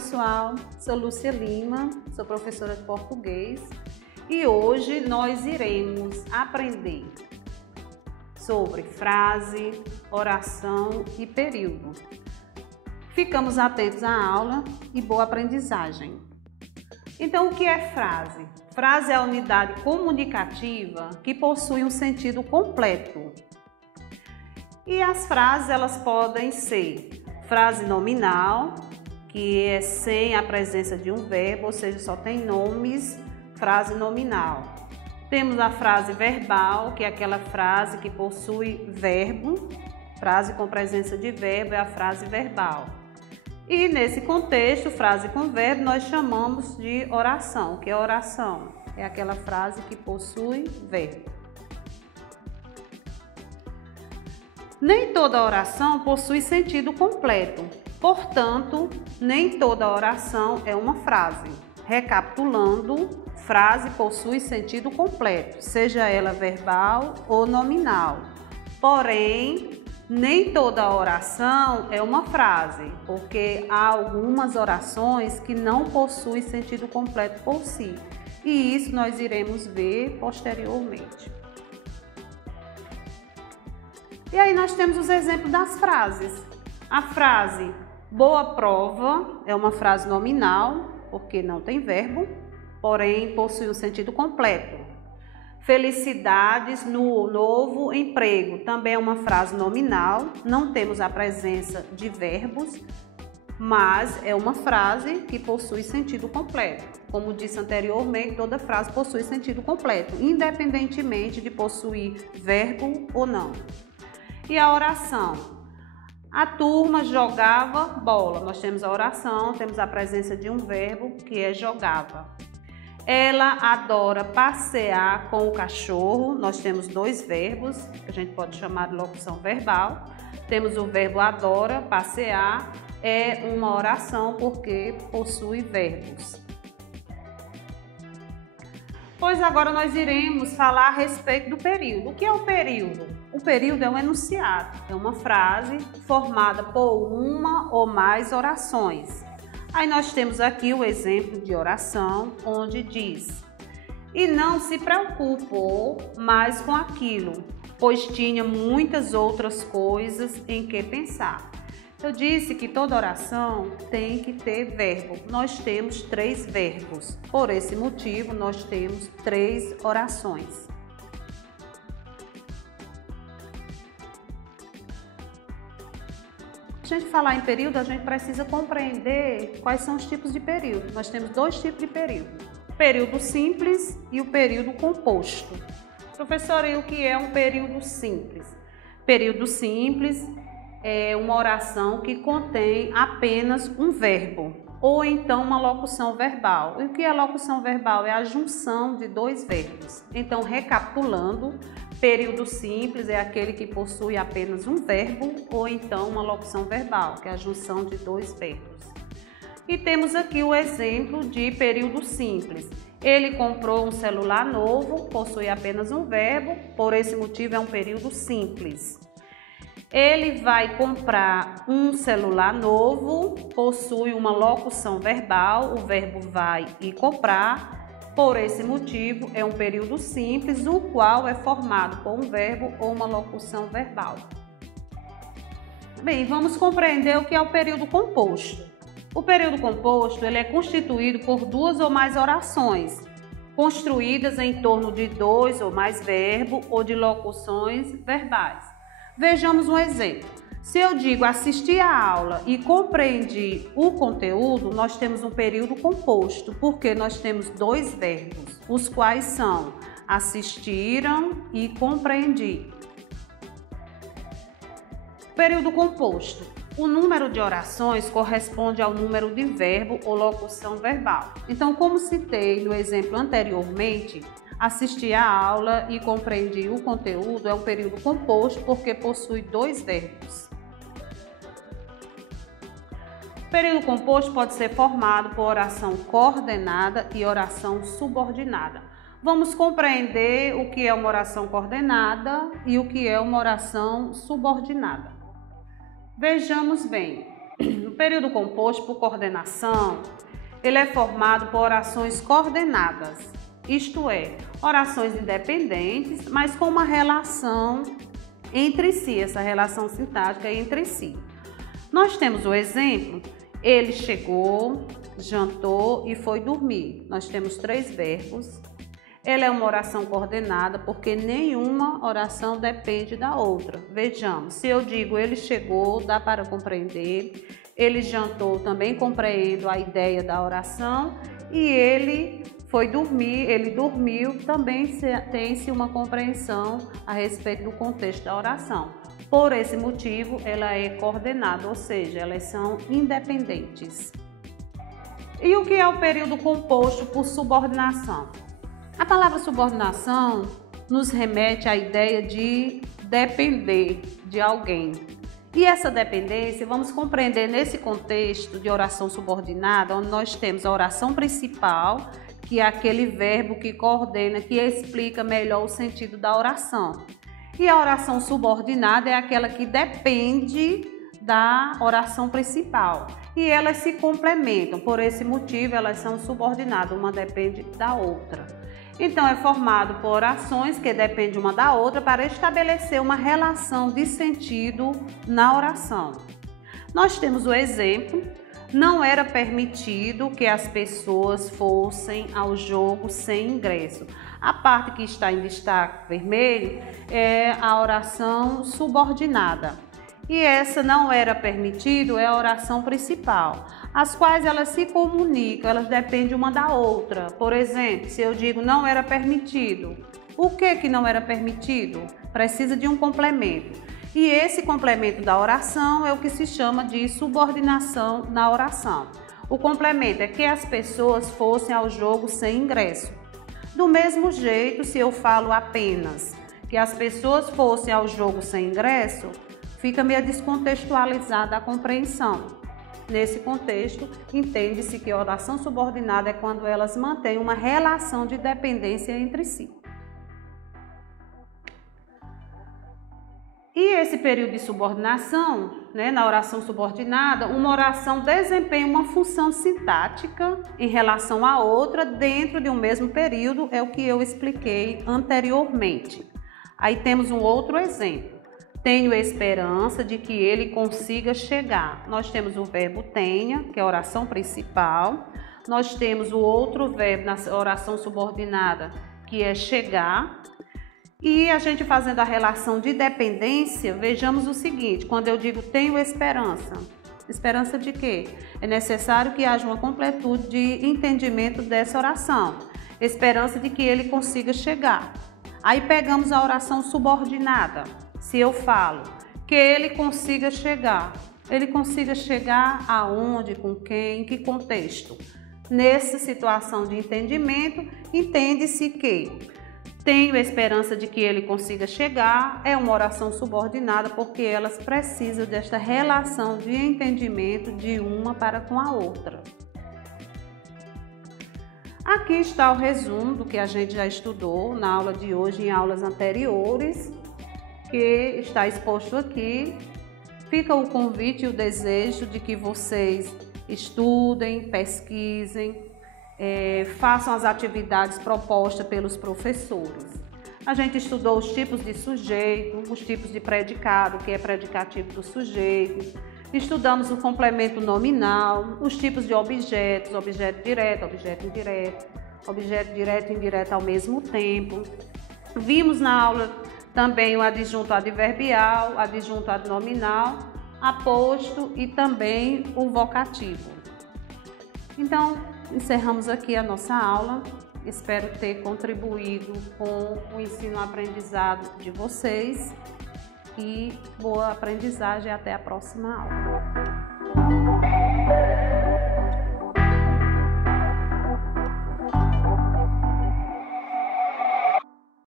pessoal, sou Lúcia Lima, sou professora de português e hoje nós iremos aprender sobre frase, oração e período. Ficamos atentos à aula e boa aprendizagem. Então, o que é frase? Frase é a unidade comunicativa que possui um sentido completo. E as frases, elas podem ser frase nominal, que é sem a presença de um verbo, ou seja, só tem nomes, frase nominal. Temos a frase verbal, que é aquela frase que possui verbo, frase com presença de verbo é a frase verbal. E nesse contexto, frase com verbo, nós chamamos de oração, que é oração, é aquela frase que possui verbo. Nem toda oração possui sentido completo, portanto, nem toda oração é uma frase. Recapitulando, frase possui sentido completo, seja ela verbal ou nominal. Porém, nem toda oração é uma frase, porque há algumas orações que não possuem sentido completo por si, e isso nós iremos ver posteriormente. E aí nós temos os exemplos das frases. A frase boa prova é uma frase nominal, porque não tem verbo, porém possui um sentido completo. Felicidades no novo emprego também é uma frase nominal, não temos a presença de verbos, mas é uma frase que possui sentido completo. Como disse anteriormente, toda frase possui sentido completo, independentemente de possuir verbo ou não. E a oração? A turma jogava bola. Nós temos a oração, temos a presença de um verbo que é jogava. Ela adora passear com o cachorro. Nós temos dois verbos, que a gente pode chamar de locução verbal. Temos o verbo adora, passear, é uma oração porque possui verbos. Pois agora nós iremos falar a respeito do período. O que é o período? O período é um enunciado, é uma frase formada por uma ou mais orações. Aí nós temos aqui o exemplo de oração, onde diz: e não se preocupou mais com aquilo, pois tinha muitas outras coisas em que pensar. Eu disse que toda oração tem que ter verbo. Nós temos 3 verbos. Por esse motivo, nós temos 3 orações. Se a gente falar em período, a gente precisa compreender quais são os tipos de período. Nós temos 2 tipos de período. O período simples e o período composto. Professora, e o que é um período simples? Período simples é uma oração que contém apenas um verbo, ou então uma locução verbal. E o que é locução verbal? É a junção de 2 verbos. Então, recapitulando, período simples é aquele que possui apenas um verbo, ou então uma locução verbal, que é a junção de 2 verbos. E temos aqui o exemplo de período simples. Ele comprou um celular novo, possui apenas um verbo, por esse motivo é um período simples. Ele vai comprar um celular novo, possui uma locução verbal, o verbo vai e comprar. Por esse motivo, é um período simples, o qual é formado por um verbo ou uma locução verbal. Bem, vamos compreender o que é o período composto. O período composto ele é constituído por 2 ou mais orações, construídas em torno de 2 ou mais verbos ou de locuções verbais. Vejamos um exemplo. Se eu digo assisti à aula e compreendi o conteúdo, nós temos um período composto, porque nós temos 2 verbos, os quais são assistiram e compreendi. Período composto. O número de orações corresponde ao número de verbo ou locução verbal. Então, como citei no exemplo anteriormente, assisti à aula e compreendi o conteúdo é um período composto porque possui 2 verbos. O período composto pode ser formado por oração coordenada e oração subordinada. Vamos compreender o que é uma oração coordenada e o que é uma oração subordinada. Vejamos bem. O período composto por coordenação, ele é formado por orações coordenadas, isto é, orações independentes, mas com uma relação entre si, essa relação sintática entre si. Nós temos o exemplo, ele chegou, jantou e foi dormir. Nós temos 3 verbos. Ela é uma oração coordenada porque nenhuma oração depende da outra. Vejamos, se eu digo ele chegou, dá para compreender. Ele jantou, também compreendo a ideia da oração. E ele foi dormir, ele dormiu, também tem-se uma compreensão a respeito do contexto da oração. Por esse motivo, ela é coordenada, ou seja, elas são independentes. E o que é o período composto por subordinação? A palavra subordinação nos remete à ideia de depender de alguém. E essa dependência vamos compreender nesse contexto de oração subordinada, onde nós temos a oração principal, que é aquele verbo que coordena, que explica melhor o sentido da oração. E a oração subordinada é aquela que depende da oração principal. E elas se complementam, por esse motivo elas são subordinadas, uma depende da outra. Então é formado por orações que dependem uma da outra para estabelecer uma relação de sentido na oração. Nós temos o exemplo: não era permitido que as pessoas fossem ao jogo sem ingresso. A parte que está em destaque vermelho é a oração subordinada. E essa não era permitido é a oração principal, as quais elas se comunicam, elas dependem uma da outra. Por exemplo, se eu digo não era permitido, o que não era permitido? Precisa de um complemento. E esse complemento da oração é o que se chama de subordinação na oração. O complemento é que as pessoas fossem ao jogo sem ingresso. Do mesmo jeito, se eu falo apenas que as pessoas fossem ao jogo sem ingresso, fica meio descontextualizada a compreensão. Nesse contexto, entende-se que a oração subordinada é quando elas mantêm uma relação de dependência entre si. E esse período de subordinação, na oração subordinada, uma oração desempenha uma função sintática em relação à outra dentro de um mesmo período, é o que eu expliquei anteriormente. Aí temos um outro exemplo. Tenho esperança de que ele consiga chegar. Nós temos o verbo tenha, que é a oração principal. Nós temos o outro verbo na oração subordinada, que é chegar. E a gente fazendo a relação de dependência, vejamos o seguinte: quando eu digo tenho esperança, esperança de quê? É necessário que haja uma completude de entendimento dessa oração. Esperança de que ele consiga chegar. Aí pegamos a oração subordinada. Se eu falo que ele consiga chegar aonde, com quem, em que contexto? Nessa situação de entendimento, entende-se que tenho esperança de que ele consiga chegar, é uma oração subordinada porque elas precisam desta relação de entendimento de uma para com a outra. Aqui está o resumo do que a gente já estudou na aula de hoje e em aulas anteriores, que está exposto aqui. Fica o convite e o desejo de que vocês estudem, pesquisem, façam as atividades propostas pelos professores. A gente estudou os tipos de sujeito, os tipos de predicado, que é predicativo do sujeito. Estudamos o complemento nominal, os tipos de objetos, objeto direto, objeto indireto, objeto direto e indireto ao mesmo tempo. Vimos na aula também o adjunto adverbial, adjunto adnominal, aposto e também o vocativo. Então, encerramos aqui a nossa aula. Espero ter contribuído com o ensino-aprendizado de vocês e boa aprendizagem até a próxima aula.